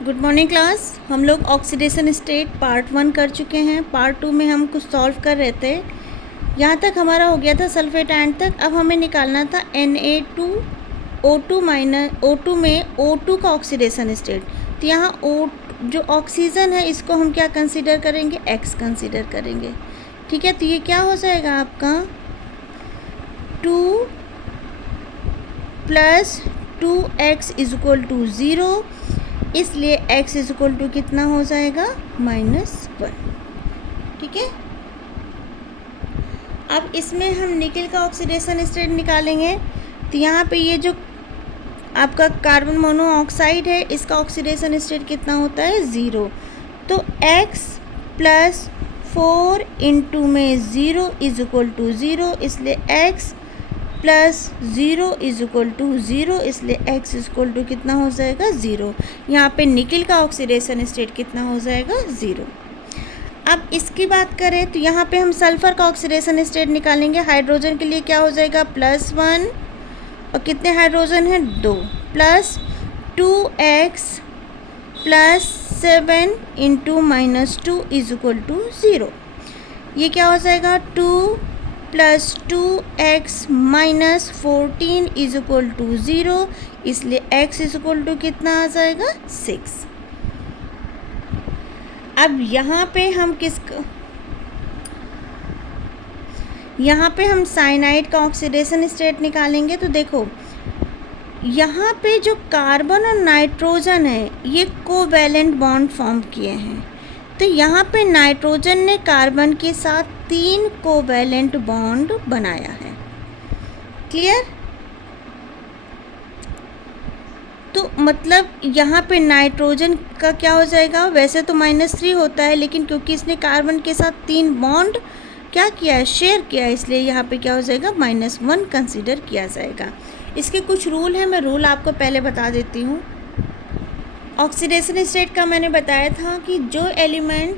Good morning class. हम लोग oxidation state part 1 कर चुके हैं। पार्ट 2 में हम कुछ सॉल्व कर रहे थे। यहाँ तक हमारा हो गया था सल्फेट आयन तक। अब हमें निकालना था Na2O2 माइनस O2 में O2 का ऑक्सीडेशन स्टेट। तो यहाँ O जो ऑक्सीजन है इसको हम क्या कंसीडर करेंगे, X कंसीडर करेंगे। ठीक है, तो ये क्या हो जाएगा आपका 2 + 2x = 0, इसलिए x = कितना हो जाएगा -1। ठीक है, अब इसमें हम निकल का ऑक्सीडेशन स्टेट निकालेंगे। तो यहाँ पे ये जो आपका कार्बन मोनोऑक्साइड है इसका ऑक्सीडेशन स्टेट कितना होता है 0। तो x + 4 × में 0 = 0, इसलिए x + 0 = 0, इसलिए x = कितना हो जाएगा 0। यहाँ पे निकल का ऑक्सीडेशन स्टेट कितना हो जाएगा 0। अब इसकी बात करें तो यहाँ पे हम सल्फ़र का ऑक्सीडेशन स्टेट निकालेंगे। हाइड्रोजन के लिए क्या हो जाएगा +1, और कितने हाइड्रोजन हैं 2, + 2x + 7 × -2 = 0। ये क्या हो जाएगा 2 + 2x - 14 = 0, इसलिए x = कितना आ जाएगा 6। अब यहाँ पे हम साइनाइड का ऑक्सीडेशन स्टेट निकालेंगे। तो देखो यहाँ पे जो कार्बन और नाइट्रोजन है ये कोवैलेंट बॉन्ड फॉर्म किए हैं। तो यहाँ पे नाइट्रोजन ने कार्बन के साथ 3 कोवैलेंट बॉन्ड बनाया है। क्लियर? तो मतलब यहाँ पे नाइट्रोजन का क्या हो जाएगा, वैसे तो -3 होता है, लेकिन क्योंकि इसने कार्बन के साथ 3 बॉन्ड क्या किया है, शेयर किया है, इसलिए यहाँ पे क्या हो जाएगा -1 कंसीडर किया जाएगा। इसके कुछ रूल हैं, मैं रूल आपको पहले बता देती हूँ। ऑक्सीडेशन स्टेट का मैंने बताया था कि जो एलिमेंट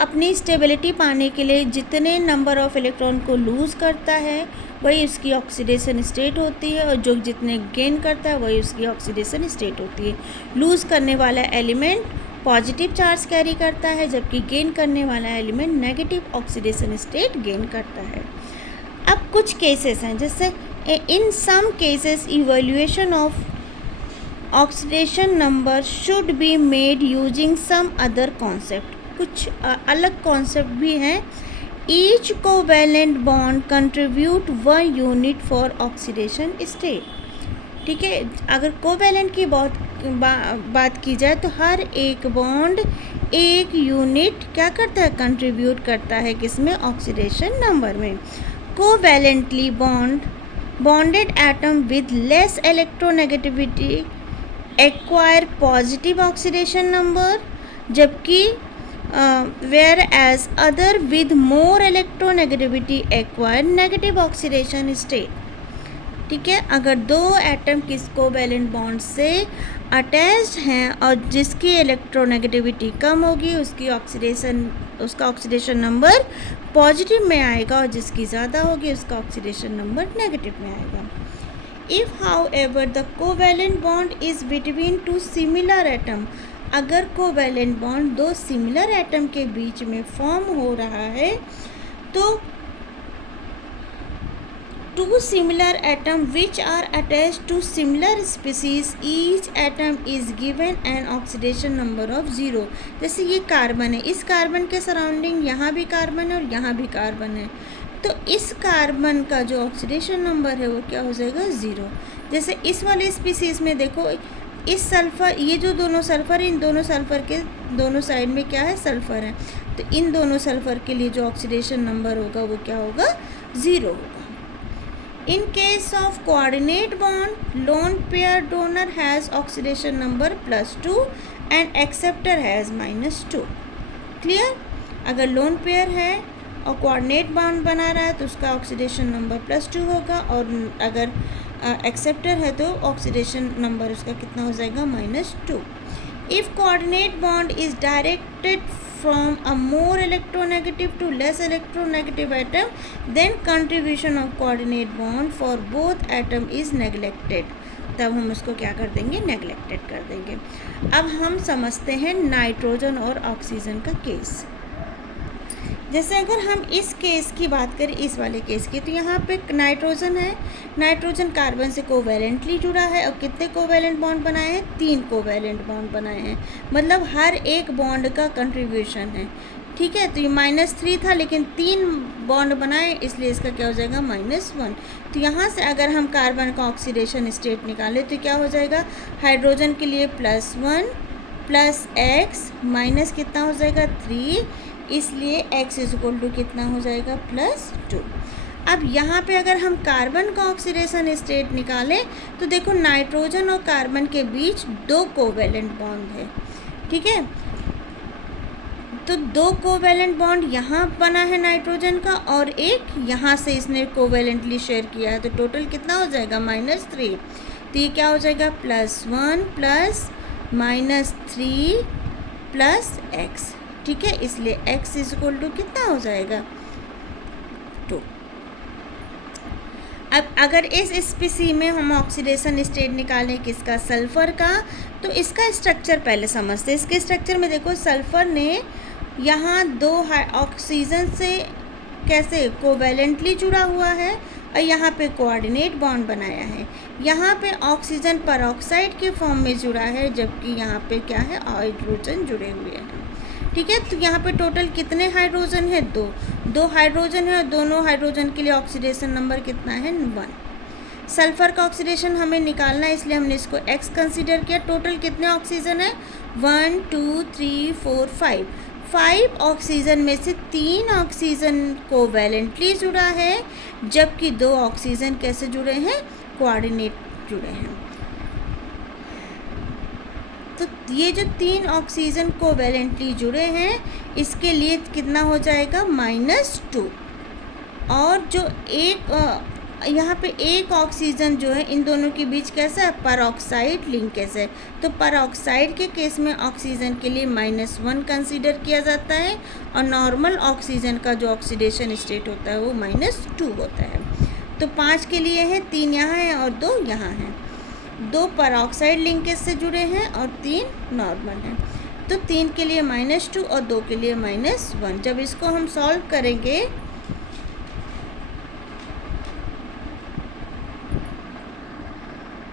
अपनी स्टेबिलिटी पाने के लिए जितने नंबर ऑफ़ इलेक्ट्रॉन को लूज़ करता है वही उसकी ऑक्सीडेशन स्टेट होती है, और जो जितने गेन करता है वही उसकी ऑक्सीडेशन स्टेट होती है। लूज़ करने वाला एलिमेंट पॉजिटिव चार्ज कैरी करता है, जबकि गेन करने वाला element negative oxidation state gain करता है। अब कुछ केसेस हैं, जैसे in some cases evaluation of oxidation number should be made using some other concept. कुछ अलग कॉन्सेप्ट भी हैं। Each covalent bond contribute 1 unit for oxidation state. ठीक है, अगर कोवैलेंट की बात की जाए तो हर एक बॉन्ड 1 यूनिट क्या करता है, कंट्रीब्यूट करता है किसमें, ऑक्सीडेशन नंबर में। Covalently bonded atom with less electronegativity acquire positive oxidation number, जबकि whereas other with more electronegativity acquire negative oxidation state। ठीक है, अगर 2 एटम किस कोवैलेंट बॉन्ड से अटैच्ड हैं और जिसकी इलेक्ट्रोनेगेटिविटी कम होगी उसका ऑक्सीडेशन नंबर पॉजिटिव में आएगा, और जिसकी ज़्यादा होगी उसका ऑक्सीडेशन नंबर नेगेटिव में आएगा। If however the covalent bond is between 2 similar atom, अगर कोवैलेंट बॉन्ड 2 सिमिलर एटम के बीच में फॉर्म हो रहा है तो 2 similar atom which are attached to similar species, each atom is given an oxidation number of 0। जैसे ये कार्बन है, इस कार्बन के सराउंडिंग यहाँ भी कार्बन है और यहाँ भी कार्बन है, तो इस कार्बन का जो ऑक्सीडेशन नंबर है वो क्या हो जाएगा 0। जैसे इस वाले स्पीसीज़ में देखो, इस सल्फ़र, ये जो दोनों सल्फ़र है, इन दोनों सल्फ़र के दोनों साइड में क्या है, सल्फ़र है, तो इन दोनों सल्फ़र के लिए जो ऑक्सीडेशन नंबर होगा वो क्या होगा 0 होगा। In case of coordinate bond lone pair donor has oxidation number +2 and acceptor has -2। Clear? अगर लोन पेयर है और कोऑर्डिनेट बॉन्ड बना रहा है तो उसका ऑक्सीडेशन नंबर +2 होगा, और अगर एक्सेप्टर है तो ऑक्सीडेशन नंबर उसका कितना हो जाएगा -2। If coordinate bond is directed from a more electronegative to less electronegative atom then contribution of coordinate bond for both atom is neglected. तब हम उसको क्या कर देंगे, नेगलेक्टेड कर देंगे। अब हम समझते हैं नाइट्रोजन और ऑक्सीजन का केस। जैसे अगर हम इस केस की बात करें, इस वाले केस की, तो यहाँ पे नाइट्रोजन है, नाइट्रोजन कार्बन से कोवैलेंटली जुड़ा है और कितने कोवैलेंट बॉन्ड बनाए हैं, 3 कोवैलेंट बॉन्ड बनाए हैं, मतलब हर एक बॉन्ड का कंट्रीब्यूशन है। ठीक है, तो ये -3 था लेकिन 3 बॉन्ड बनाए, इसलिए इसका क्या हो जाएगा, -1। तो यहाँ से अगर हम कार्बन का ऑक्सीडेशन स्टेट निकालें तो क्या हो जाएगा, हाइड्रोजन के लिए +1 + x माइनस कितना हो जाएगा, 3, इसलिए x = कितना हो जाएगा, +2। अब यहाँ पे अगर हम कार्बन का ऑक्सीडेशन स्टेट निकालें तो देखो नाइट्रोजन और कार्बन के बीच 2 कोवैलेंट बॉन्ड है। ठीक है, तो 2 कोवैलेंट बॉन्ड यहाँ बना है नाइट्रोजन का और एक यहाँ से इसने कोवैलेंटली शेयर किया है, तो टोटल कितना हो जाएगा, -3। तो ये क्या हो जाएगा, +1 + -3 + x। ठीक है, इसलिए x = कितना हो जाएगा, 2। अब अगर इस स्पीसी में हम ऑक्सीडेशन स्टेट निकालें किसका, सल्फ़र का, तो इसका स्ट्रक्चर पहले समझते हैं। इसके स्ट्रक्चर में देखो सल्फ़र ने यहाँ 2 ऑक्सीजन से कैसे कोवैलेंटली जुड़ा हुआ है और यहाँ पे कोऑर्डिनेट बॉन्ड बनाया है। यहाँ पे ऑक्सीजन परऑक्साइड के फॉर्म में जुड़ा है, जबकि यहाँ पे क्या है, हाइड्रोजन जुड़े हुए हैं। ठीक है, तो यहाँ पे टोटल कितने हाइड्रोजन है, 2 हाइड्रोजन है और दोनों हाइड्रोजन के लिए ऑक्सीडेशन नंबर कितना है, 1। सल्फ़र का ऑक्सीडेशन हमें निकालना है, इसलिए हमने इसको x कंसीडर किया। टोटल कितने ऑक्सीजन है, 1 2 3 4 5 ऑक्सीजन में से 3 ऑक्सीजन कोवैलेंटली जुड़ा है, जबकि 2 ऑक्सीजन कैसे जुड़े हैं, कोऑर्डिनेट जुड़े हैं। तो ये जो 3 ऑक्सीजन कोवैलेंटली जुड़े हैं, इसके लिए कितना हो जाएगा, -2। और जो एक यहाँ पे एक ऑक्सीजन जो है, इन दोनों के बीच कैसा है, परऑक्साइड लिंकेज है, तो परऑक्साइड के केस में ऑक्सीजन के लिए -1 कंसीडर किया जाता है और नॉर्मल ऑक्सीजन का जो ऑक्सीडेशन स्टेट होता है वो -2 होता है। तो 5 के लिए है, 3 यहाँ है और 2 यहाँ हैं। 2 परऑक्साइड लिंकेज से जुड़े हैं और 3 नॉर्मल हैं। तो 3 के लिए -2 और 2 के लिए -1। जब इसको हम सॉल्व करेंगे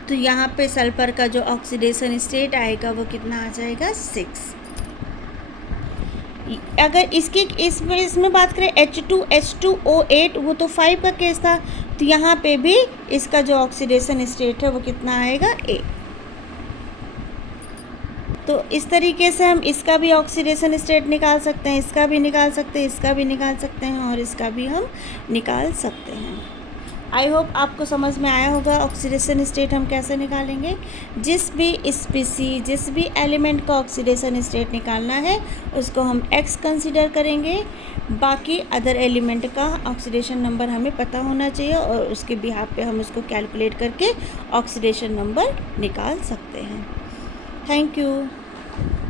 तो यहाँ पे सल्फर का जो ऑक्सीडेशन स्टेट आएगा वो कितना आ जाएगा, 6। अगर इसमें बात करें H2H2O8, वो तो 5 का केस था, तो यहाँ पे भी इसका जो ऑक्सीडेशन स्टेट है वो कितना आएगा, 8। तो इस तरीके से हम इसका भी ऑक्सीडेशन स्टेट निकाल सकते हैं, इसका भी निकाल सकते हैं, इसका भी निकाल सकते हैं और इसका भी हम निकाल सकते हैं। आई होप आपको समझ में आया होगा ऑक्सीडेशन स्टेट हम कैसे निकालेंगे। जिस भी स्पीसी, जिस भी एलिमेंट का ऑक्सीडेशन स्टेट निकालना है उसको हम x कंसीडर करेंगे, बाकी अदर एलिमेंट का ऑक्सीडेशन नंबर हमें पता होना चाहिए और उसके बिहाफ पे हम उसको कैलकुलेट करके ऑक्सीडेशन नंबर निकाल सकते हैं। Thank you.